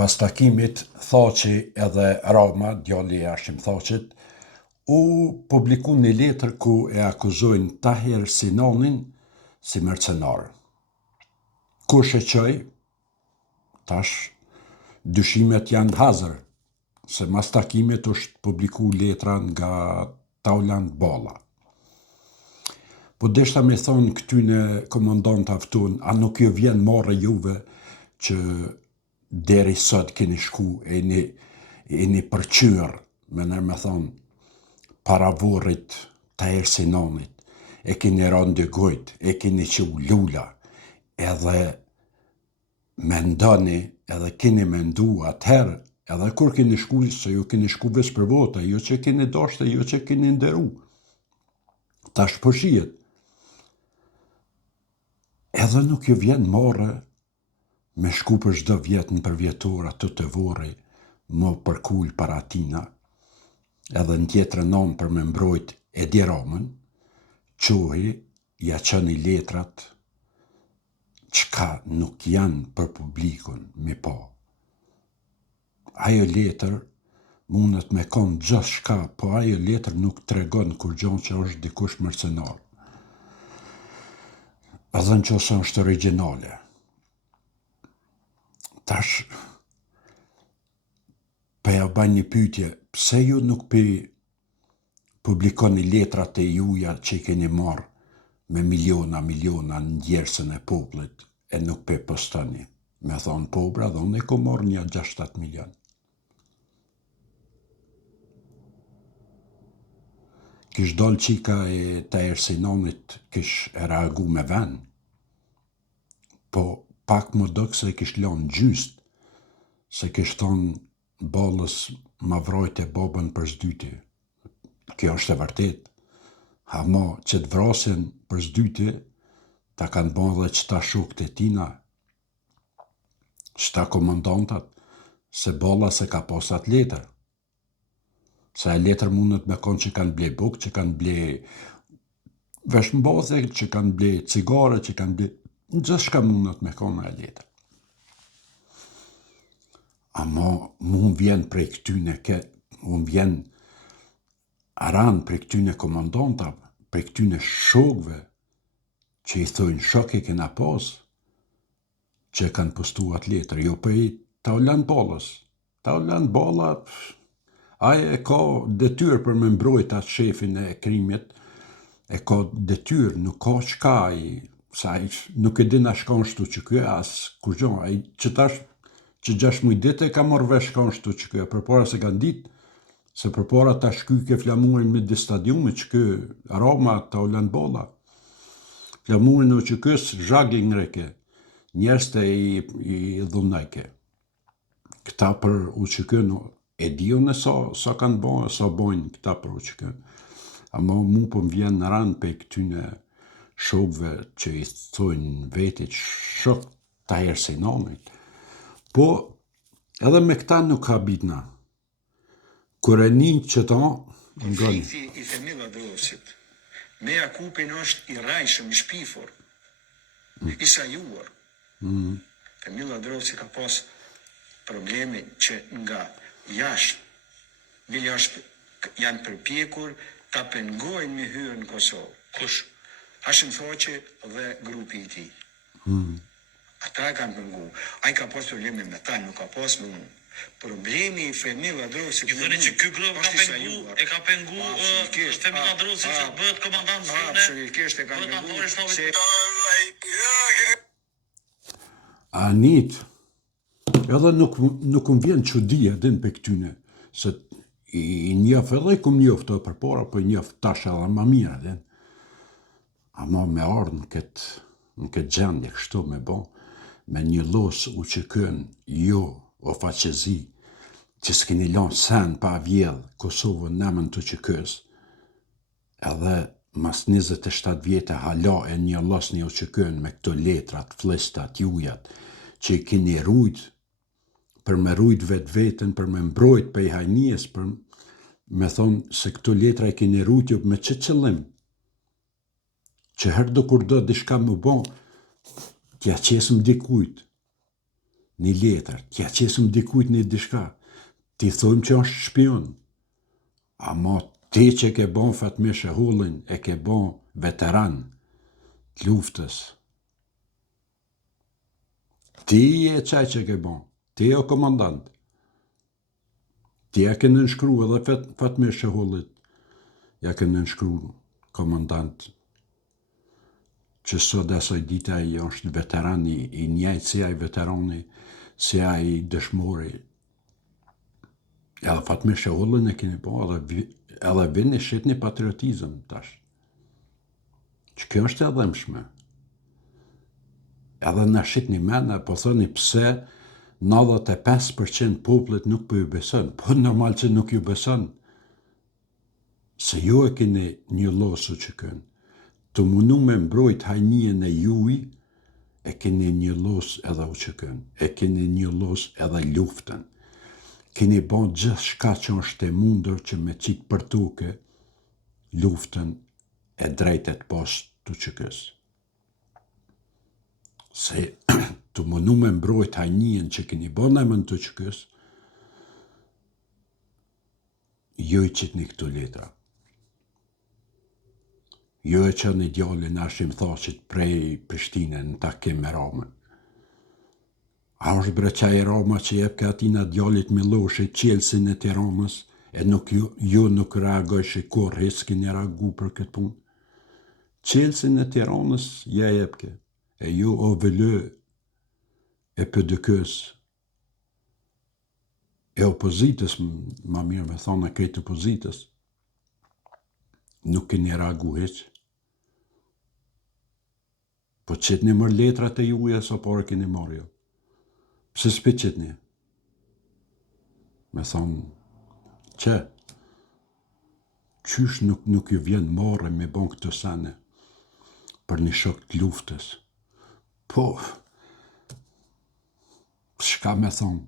Pas takimit, Thaçi edhe Rama, djalli i Hashim Thaqit, u publiku një letër ku e akuzojnë Tahir Sinanin si mercenar. Kush e qoj? Tash, dyshimet janë hazër, se mas takimit është publiku letra nga Tauland Balla. Po deshta me thonë këtyne komandant aftun, a nuk ju vjen marrë juve që deri sot keni shku e një përqyër, me nërë me thonë, paravorrit Tahir Sinanit, e keni rënë dy gojt, e keni që u lula, edhe mendoni, edhe keni mendu atëherë, edhe kur keni shku, se ju keni shku veç për vota, ju që keni dashte, ju që keni nderu. Tash po shihet. Edhe nuk ju vjen marrë me shku për çdo vjet në përvjetor ato të vorri, më përkull para tina, edhe në tjetrën anë për me mbrojt Edi Ramën, qohi, ja qëni letrat, qka nuk janë për publikun me pa. Ajo letër mundet me konë gjithë shka, po ajo letër nuk tregon kur gjonë që është dikush mercenar. Edhe në qëse është originale. Tash, pa ja baj një pyetje, pse ju nuk publikoni letrat e juja që i keni marrë me miliona në ndjersën e popullit e nuk postoni? Me thonë pobra, dhe unë e ku marrë një 6-7 milion. Kish dal qika e Tahir Sinanit, kish e reagu me ven, po pak më do këse kish lanë gjyst, se kish thonë Ballës ma vrojt e babën për zdyti. Kjo është e vërtet. Hama që të vrasin për zdyti, ta kanë bën dhe qëta shokët e tina, qëta komandantat, se Balla se ka posat letër. Sa e letër mundet me konë që kanë ble buk, që kanë ble veshmbodhe, që kanë ble cigare, që kanë ble... Gjithë shka mundet me konë e letër. Ama mund vjen prej këtyne, mund vjen aran prej këtyne komandantave, prej këtyne shokve, që i thojnë shok e kena pas, që kanë postu atë letër, jo prej Tauland Ballës. Tauland Balla, aje e ka detyr për me mbrojt atë shefin e krimit, e ka detyr, nuk ka qka sa nuk e dina shkan shtu që kjo, as kur gjon, që tash që 16 dite ka marrë vesh shkan shtu që kjo, për para se kanë dit, se për para ta shky ke flamurin me di stadiume që kjo, Rama, Tauland Balla, flamurin o që kës zhagin ngreke, njerëste i dhunajke. Këta për u që kjo, e dion e sa kanë bojnë, sa bojnë këta për u që kjo. Ama mu po më vjen në ranë për këtyne shokve që i thojnë vetit shok Tahir Sinanit. Po, edhe me këta nuk ka bitna. Kur e një që ta... Konflikti i Femilla Drosit me Jakupin është i rajshëm, i shpifur, i sajuar. Femilla Drosi ka pas probleme që nga jashtë janë përpjekur ta pengojnë me hyrë në Kosovë. Kush? Hashim Thaqi dhe grupi i tij. Ata kanë pengu. Ai ka pas probleme me ta, nuk ka pas me unë. Problemi i Femilla Drosit... Ju thëni që ky grup ka pengu Femilla Drosit që bëhet komandant zone. Absolutisht e ka pengu. Anit, edhe nuk më vjen çudia din për këtyne, se i njëf edhe i kum njëf të për para, po i njëf tash edhe ma mira, din. Ama me ardhë në këtë gjendje kështu me bo, me një los u që kën, jo, o faqezi, që s'keni lanë sen pa vjedh Kosovën nëmën të që kës, edhe mas 27 vjetë hala e një los një u që kën me këto letrat, flestat, jujat, që i keni rujt, për me rujt vetë vetën, për me mbrojt për i hajnijes, për me thonë se këto letra i keni rujt jo me që qëllim, që herdo kur do dishka më bon, t'ja qesëm dikujt. një letër, t'ja qesëm dikujt një dishka, ti thojmë që është shpion. Ama ti që ke bon Fatmir Shahullin, e ke bon veteran të luftës. Ti e qaj që ke bon, ti o komandant. Ti ja ke nënshkru edhe Fatmir Shahullit, ja ke nënshkru komandant që sot asaj dita i është veteran i njajtë si ai veterani, si ai dëshmori. Edhe Fatmir Shahullin e keni po, edhe vini shqit një patriotizm tash. Që kjo është edhe mshme. Edhe në shqit një mena, po thoni pse 95% popullit nuk po ju beson, po normal që nuk ju beson. Se ju e keni një losu që kënë. Të mundu me mbrojt hajnien e juj, e keni një los edhe u që kënë. E keni një los edhe luftën. Keni bon gjithë shka që është e mundur që me qitë për tuke luftën e drejtet post të që kësë. Se të mundu me mbrojt hajnien që keni bon e mën të që kësë, ju i qitë një këtu letra. Ju e që një djallin ashim thashit prej Prishtine në takim me Ramën. A është bre qaj Rama që jep ka atina djallit Miloshi qelsin e Tiranës e ju nuk reagojsh kur s'keni reagu për këtë punë. Qelsin e Tiranës ja jep ke, e ju o vëllë e pëdëkës e opozitës, ma mirë me thona këtë opozitës, nuk keni reagu heq. Po qëtë një mërë letrat e juja sa pare keni marrë jo. Pse s'pi qëtë një? Me thonë, që? Qysh nuk ju vjen marrë me bon këtë sene për një shok të luftës? Po, shka me thonë?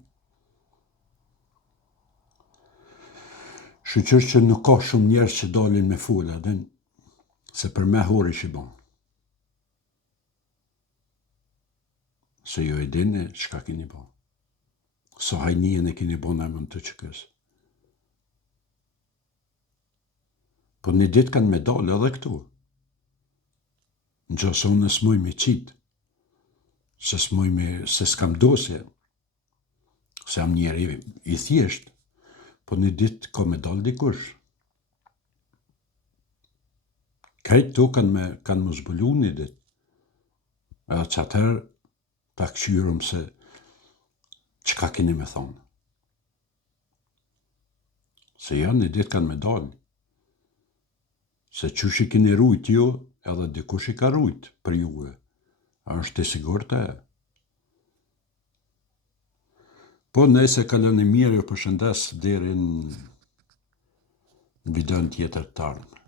Shqyqysh që nuk ka shumë njerës që dalin me fulla, se për me hori që bon. Se jo e dine, shka keni bon. So hajnien e keni bon e mën të që kësë. Po një dit kanë me dalë edhe këtu. Në gjëso në smoj me qitë, se s'kam dosje, se am njeri i thjesht, po një dit ka me dalë dikush. Krejt tu kanë më zbulu një dit. Edhe që atër ta këshyrëm se qka keni me thonë. Se janë një dit kanë me dalë. Se qysh i keni rujt jo, edhe dikush i ka rujt për juve. A është e sigurta e? Po nëse kalon e mirë, ju përshëndes deri në videon tjetër të ardhme.